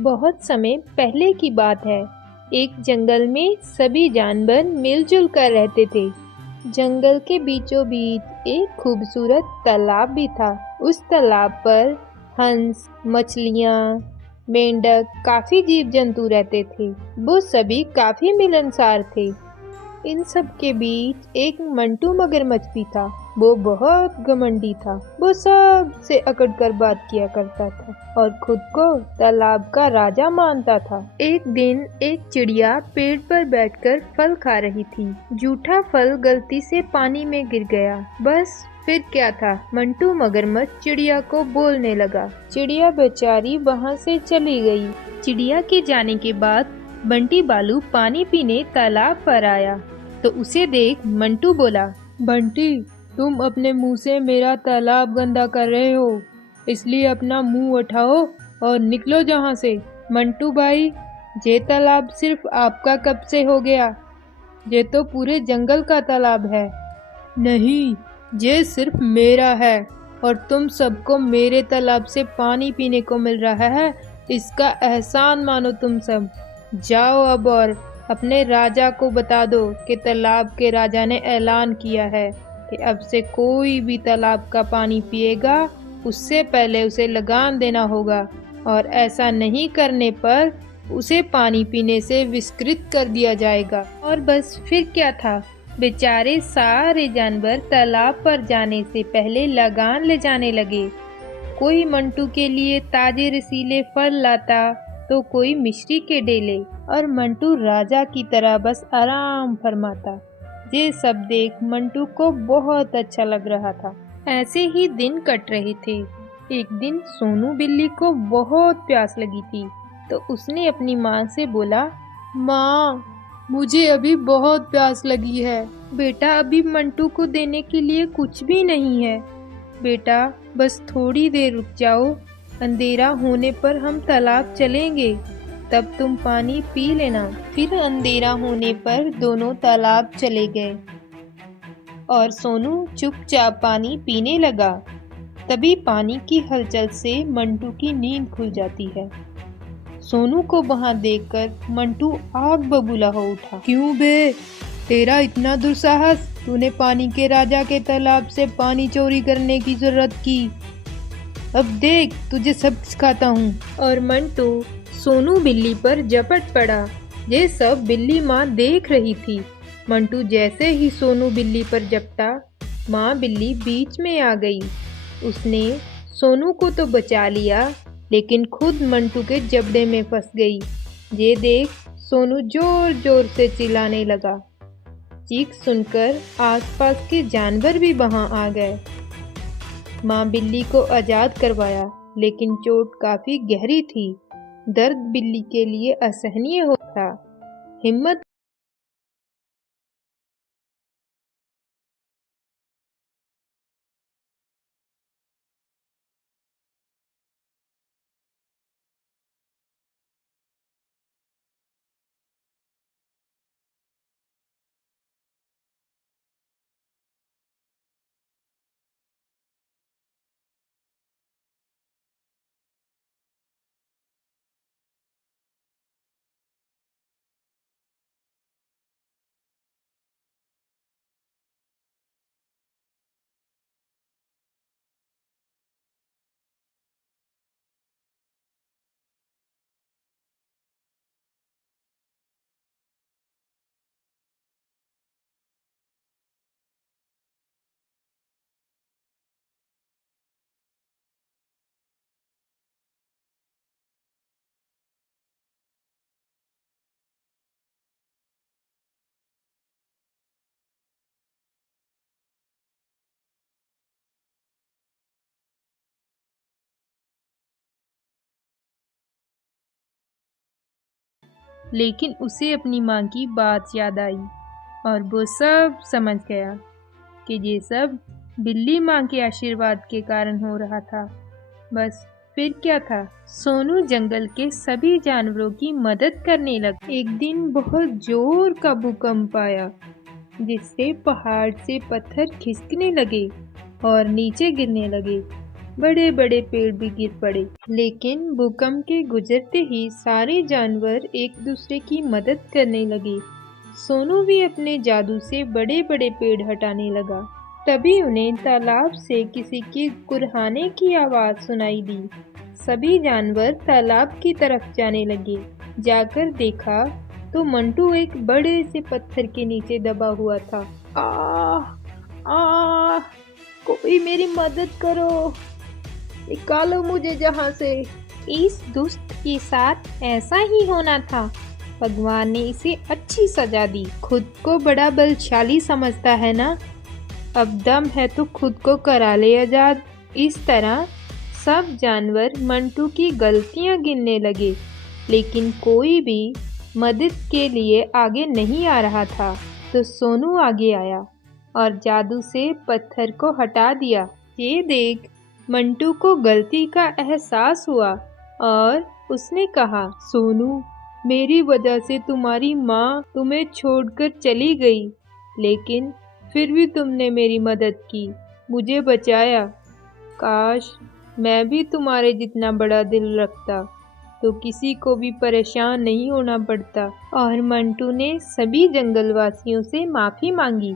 बहुत समय पहले की बात है। एक जंगल में सभी जानवर मिलजुल कर रहते थे। जंगल के बीचों बीच एक खूबसूरत तालाब भी था। उस तालाब पर हंस, मछलियाँ, मेंढक, काफी जीव जंतु रहते थे। वो सभी काफी मिलनसार थे। इन सब के बीच एक मंटू मगरमच्छ भी था। वो बहुत घमंडी था। वो सबसे अकड़ कर बात किया करता था और खुद को तालाब का राजा मानता था। एक दिन एक चिड़िया पेड़ पर बैठकर फल खा रही थी। जूठा फल गलती से पानी में गिर गया। बस फिर क्या था, मंटू मगरमच्छ चिड़िया को बोलने लगा। चिड़िया बेचारी वहाँ से चली गई। चिड़िया के जाने के बाद बंटी बालू पानी पीने तालाब पर आया तो उसे देख मंटू बोला, बंटी, तुम अपने मुंह से मेरा तालाब गंदा कर रहे हो, इसलिए अपना मुंह उठाओ और निकलो यहाँ से। मंटू भाई, ये तालाब सिर्फ आपका कब से हो गया? ये तो पूरे जंगल का तालाब है। नहीं, ये सिर्फ मेरा है और तुम सबको मेरे तालाब से पानी पीने को मिल रहा है, इसका एहसान मानो तुम सब। जाओ अब और अपने राजा को बता दो कि तालाब के राजा ने ऐलान किया है कि अब से कोई भी तालाब का पानी पिएगा उससे पहले उसे लगान देना होगा और ऐसा नहीं करने पर उसे पानी पीने से विस्कृत कर दिया जाएगा। और बस फिर क्या था, बेचारे सारे जानवर तालाब पर जाने से पहले लगान ले जाने लगे। कोई मंटू के लिए ताजे रसीले फल लाता तो कोई मिश्री के डेले और मंटू राजा की तरह बस आराम फरमाता। ये सब देख मंटू को बहुत अच्छा लग रहा था। ऐसे ही दिन कट रहे थे। एक दिन सोनू बिल्ली को बहुत प्यास लगी थी तो उसने अपनी माँ से बोला, माँ, मुझे अभी बहुत प्यास लगी है। बेटा, अभी मंटू को देने के लिए कुछ भी नहीं है। बेटा, बस थोड़ी देर रुक जाओ, अंधेरा होने पर हम तालाब चलेंगे, तब तुम पानी पी लेना। फिर अंधेरा होने पर दोनों तालाब चले गए और सोनू चुपचाप पानी पीने लगा। तभी पानी की हलचल से मंटू की नींद खुल जाती है। सोनू को वहां देखकर मंटू आग बबूला हो उठा। क्यों बे, तेरा इतना दुस्साहस? तूने पानी के राजा के तालाब से पानी चोरी करने की जरूरत की? अब देख, तुझे सब सिखाता हूँ। और मंटू सोनू बिल्ली पर झपट पड़ा। ये सब बिल्ली माँ देख रही थी। मंटू जैसे ही सोनू बिल्ली पर झपटा, माँ बिल्ली बीच में आ गई। उसने सोनू को तो बचा लिया, लेकिन खुद मंटू के जबड़े में फंस गई। ये देख सोनू जोर जोर से चिल्लाने लगा। चीख सुनकर आसपास के जानवर भी वहां आ गए। माँ बिल्ली को आजाद करवाया, लेकिन चोट काफी गहरी थी। दर्द बिल्ली के लिए असहनीय होता। हिम्मत लेकिन उसे अपनी माँ की बात याद आई और वो सब समझ गया कि ये सब बिल्ली माँ के आशीर्वाद के कारण हो रहा था। बस फिर क्या था, सोनू जंगल के सभी जानवरों की मदद करने लगा। एक दिन बहुत जोर का भूकंप आया, जिससे पहाड़ से पत्थर खिसकने लगे और नीचे गिरने लगे। बड़े बड़े पेड़ भी गिर पड़े। लेकिन भूकंप के गुजरते ही सारे जानवर एक दूसरे की मदद करने लगे। सोनू भी अपने जादू से बड़े बड़े पेड़ हटाने लगा। तभी उन्हें तालाब से किसी के कुर्हाने की आवाज सुनाई दी। सभी जानवर तालाब की तरफ जाने लगे। जाकर देखा तो मंटू एक बड़े से पत्थर के नीचे दबा हुआ था। आ कोई मेरी मदद करो, निकालो मुझे जहाँ से। इस दुष्ट के साथ ऐसा ही होना था। भगवान ने इसे अच्छी सजा दी। खुद को बड़ा बलशाली समझता है ना, अब दम है तो खुद को करा ले आजाद। इस तरह सब जानवर मंटू की गलतियां गिनने लगे, लेकिन कोई भी मदद के लिए आगे नहीं आ रहा था। तो सोनू आगे आया और जादू से पत्थर को हटा दिया। ये देख मंटू को गलती का एहसास हुआ और उसने कहा, सोनू, मेरी वजह से तुम्हारी माँ तुम्हें छोड़कर चली गई, लेकिन फिर भी तुमने मेरी मदद की, मुझे बचाया। काश मैं भी तुम्हारे जितना बड़ा दिल रखता तो किसी को भी परेशान नहीं होना पड़ता। और मंटू ने सभी जंगलवासियों से माफी मांगी।